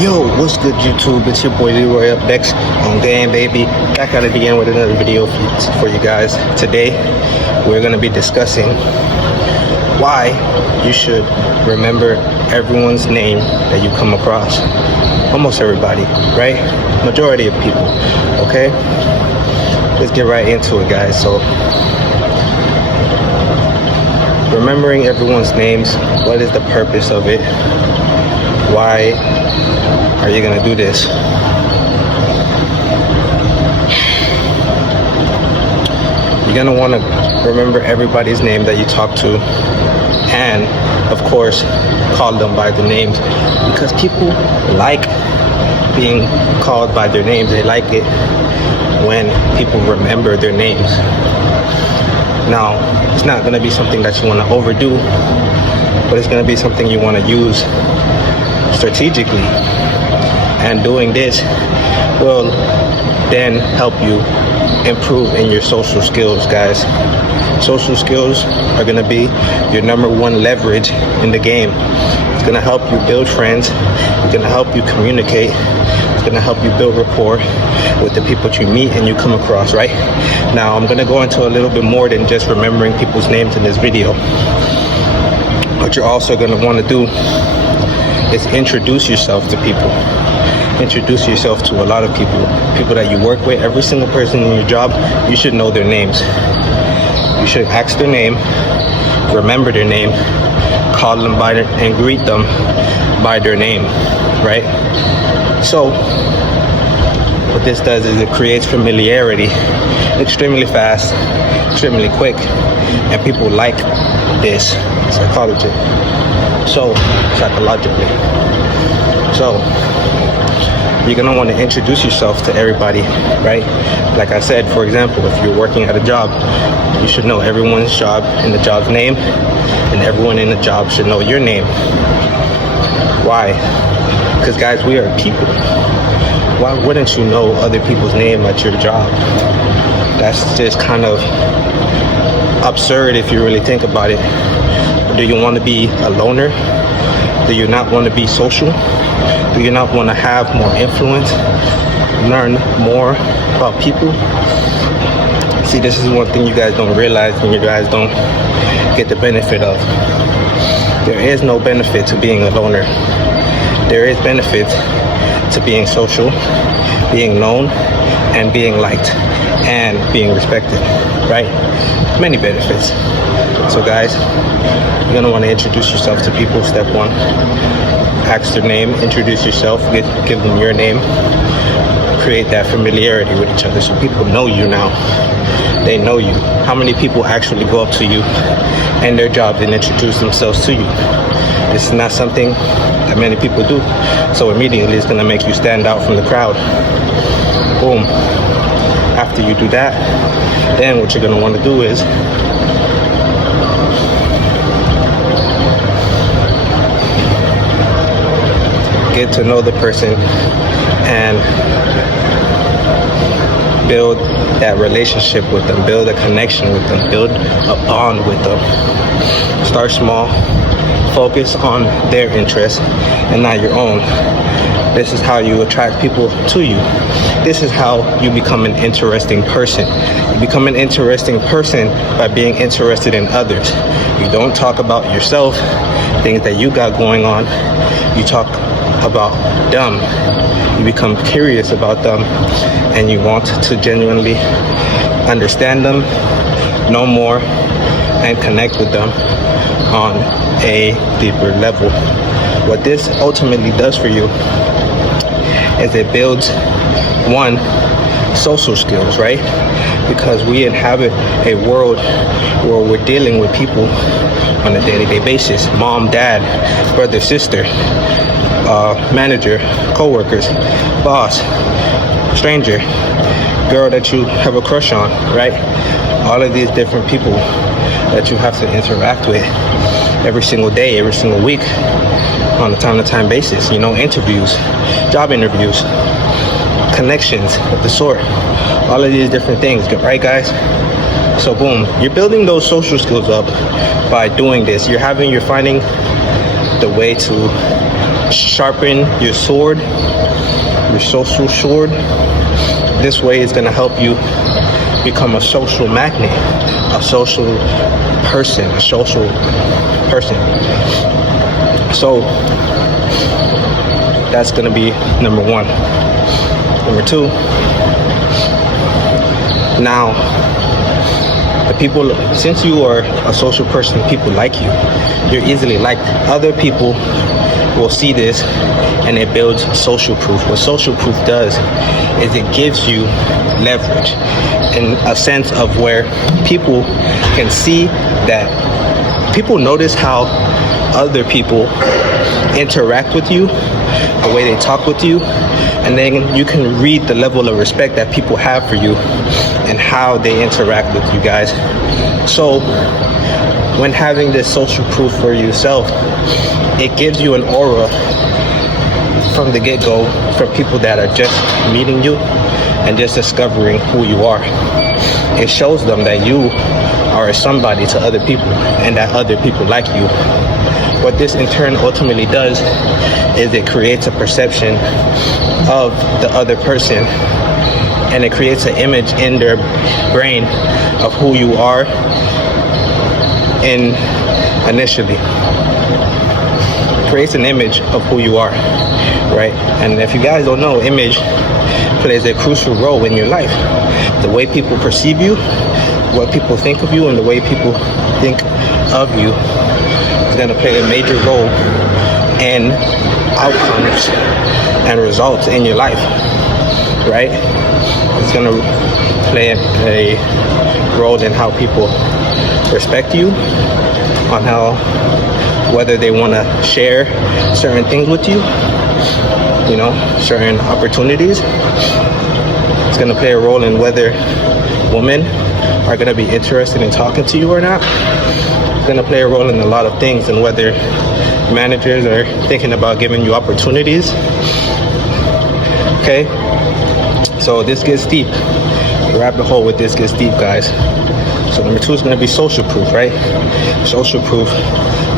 Yo, what's good YouTube? It's your boy Leroy up next on Game Baby. Back at it again with another video for you guys. Today, we're going to be discussing why you should remember everyone's name that you come across. Almost everybody, right? Majority of people, okay? Let's get right into it, guys. So, remembering everyone's names, what is the purpose of it? Why are you gonna do this? You're gonna wanna remember everybody's name that you talk to, and of course, call them by the names, because people like being called by their names. They like it when people remember their names. Now, it's not gonna be something that you wanna overdo, but it's gonna be something you wanna use strategically, and doing this will then help you improve in your social skills, guys. Social skills are going to be your number one leverage in the game. It's going to help you build friends. It's going to help you communicate. It's going to help you build rapport with the people you meet and you come across, right? Now, I'm going to go into a little bit more than just remembering people's names in this video. What you're also going to want to do is introduce yourself to people. Introduce yourself to a lot of people that you work with. Every single person in your job, you should know their names. You should ask their name, remember their name, call them by their, and greet them by their name, right? So what this does is it creates familiarity extremely fast, extremely quick, and people like this psychologically. So you're gonna want to introduce yourself to everybody, right? Like I said, for example, if you're working at a job, you should know everyone's job and the job's name, and everyone in the job should know your name. Why? Because guys, we are people. Why wouldn't you know other people's name at your job? That's just kind of absurd if you really think about it. Do you want to be a loner? Do you not want to be social? Do you not want to have more influence? Learn more about people? See, this is one thing you guys don't realize and you guys don't get the benefit of. There is no benefit to being a loner. There is benefit to being social, being known, and being liked, and being respected, right? Many benefits. So guys, you're gonna want to introduce yourself to people. Step one, ask their name, introduce yourself, give them your name, create that familiarity with each other so people know you now. They know you. How many people actually go up to you and their jobs and introduce themselves to you? This is not something that many people do. So immediately it's gonna make you stand out from the crowd. Boom. After you do that, then what you're gonna want to do is get to know the person and build that relationship with them, build a connection with them, build a bond with them. Start small, focus on their interests and not your own. This is how you attract people to you. This is how you become an interesting person. You become an interesting person by being interested in others. You don't talk about yourself, things that you got going on. You talk about them. You become curious about them, and you want to genuinely understand them, know more, and connect with them on a deeper level. What this ultimately does for you is it builds, one, social skills, right? Because we inhabit a world where we're dealing with people on a day-to-day basis. Mom, dad, brother, sister, manager, co-workers, boss, stranger, girl that you have a crush on, right? All of these different people that you have to interact with every single day, every single week, on a time-to-time basis. You know, interviews, job interviews, connections of the sort, all of these different things, right guys? So boom, you're building those social skills up by doing this. You're finding the way to sharpen your sword, your social sword. This way is going to help you become a social magnet, a social person. So that's going to be number one. Number two, now the people, since you are a social person, people like you, you're easily liked. Other people will see this and it builds social proof. What social proof does is it gives you leverage in a sense of where people can see that people notice how other people interact with you, the way they talk with you, and then you can read the level of respect that people have for you and how they interact with you guys. So when having this social proof for yourself, it gives you an aura from the get-go for people that are just meeting you and just discovering who you are. It shows them that you are somebody to other people and that other people like you. What this in turn ultimately does is it creates a perception of the other person, and it creates an image in their brain of who you are initially. It creates an image of who you are, right? And if you guys don't know, image plays a crucial role in your life. The way people perceive you, what people think of you, and the way people think of you is going to play a major role in outcomes and results in your life, right? It's going to play a role in how people respect you, on how, whether they want to share certain things with you, you know, certain opportunities. It's going to play a role in whether women are going to be interested in talking to you or not. It's going to play a role in a lot of things, and whether managers are thinking about giving you opportunities. Okay, so this gets deep. The rabbit hole with this gets deep, guys. So number two is going to be social proof, right? Social proof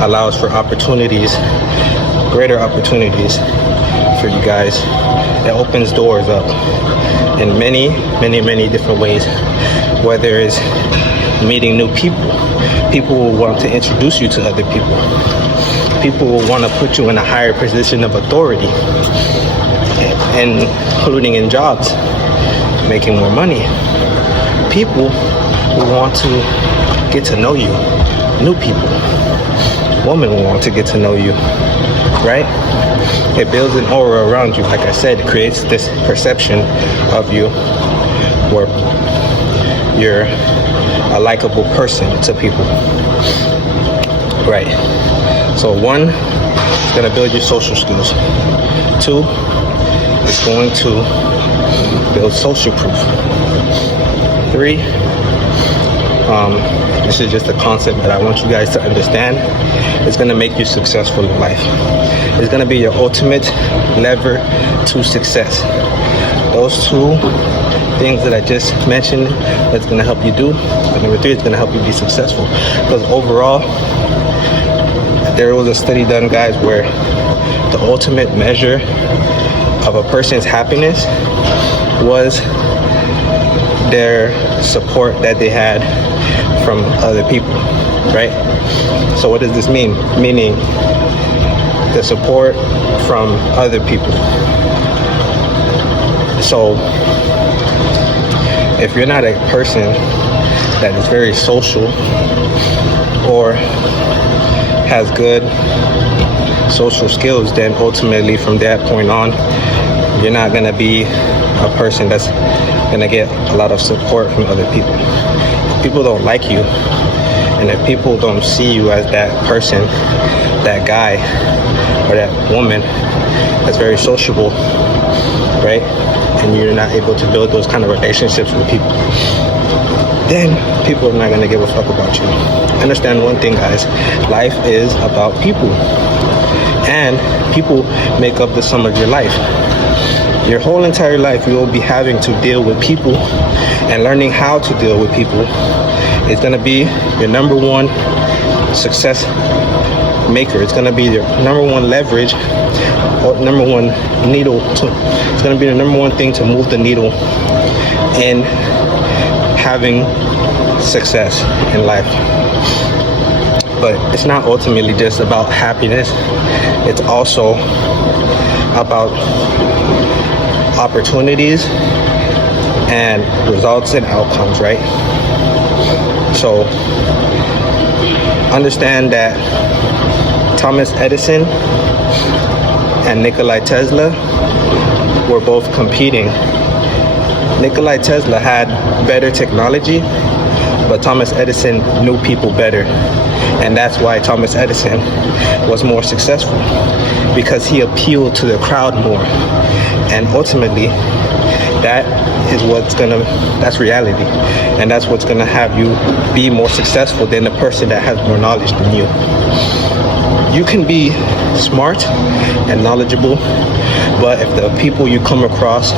allows for opportunities, greater opportunities for you guys. It opens doors up in many, many, many different ways. Whether it's meeting new people, people will want to introduce you to other people. People will want to put you in a higher position of authority, including in jobs, making more money. People will want to get to know you. New people. Women will want to get to know you, right? It builds an aura around you. Like I said, it creates this perception of you where you're a likable person to people, right? So one, it's going to build your social skills. Two, it's going to build social proof. Three, this is just a concept that I want you guys to understand. It's going to make you successful in life. It's going to be your ultimate lever to success. Those two things that I just mentioned, that's going to help you do. But number three, it's going to help you be successful. Because overall, there was a study done, guys, where the ultimate measure of a person's happiness was their support that they had from other people, right? So what does this mean? Meaning the support from other people. So if you're not a person that is very social or has good social skills, then ultimately from that point on, you're not going to be a person that's going to get a lot of support from other people. If people don't like you, and if people don't see you as that person, that guy or that woman that's very sociable, right? And you're not able to build those kind of relationships with people, then people are not going to give a fuck about you. Understand one thing, guys. Life is about people. And people make up the sum of your life. Your whole entire life, you will be having to deal with people, and learning how to deal with people is going to be your number one success maker. It's gonna be your number one leverage, or number one needle. It's gonna be the number one thing to move the needle in having success in life. But it's not ultimately just about happiness. It's also about opportunities and results and outcomes, right? So understand that Thomas Edison and Nikola Tesla were both competing. Nikola Tesla had better technology, but Thomas Edison knew people better. And that's why Thomas Edison was more successful, because he appealed to the crowd more. And ultimately, that's reality. And that's what's gonna have you be more successful than the person that has more knowledge than you. You can be smart and knowledgeable, but if the people you come across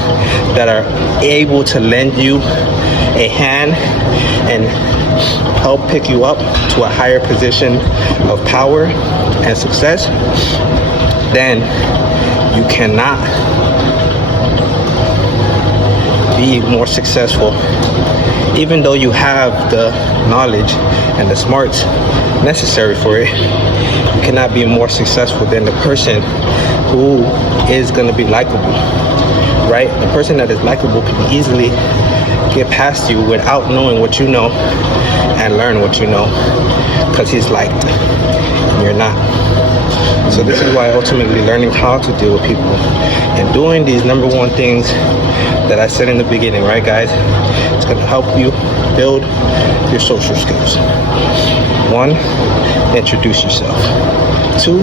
that are able to lend you a hand and help pick you up to a higher position of power and success, then you cannot be more successful. Even though you have the knowledge and the smarts necessary for it, you cannot be more successful than the person who is going to be likable, right? The person that is likable can easily get past you without knowing what you know and learn what you know, because he's liked and you're not. So this is why ultimately learning how to deal with people and doing these number one things that I said in the beginning, right guys, it's going to help you build your social skills. 1, introduce yourself. 2,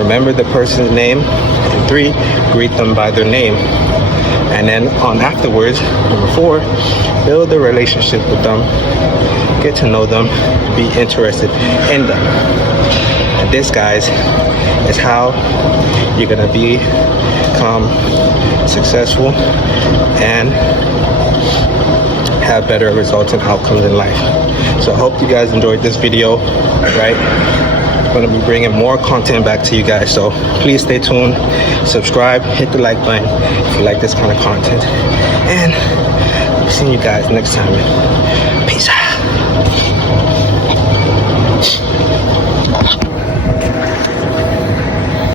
remember the person's name. And 3, greet them by their name. And then on afterwards, number 4, build a relationship with them, get to know them, be interested in them. And this, guys, is how you're gonna become successful and have better results and outcomes in life. So I hope you guys enjoyed this video, right? I'm going to be bringing more content back to you guys, so please stay tuned, subscribe, hit the like button if you like this kind of content, and I'll see you guys next time. Peace out.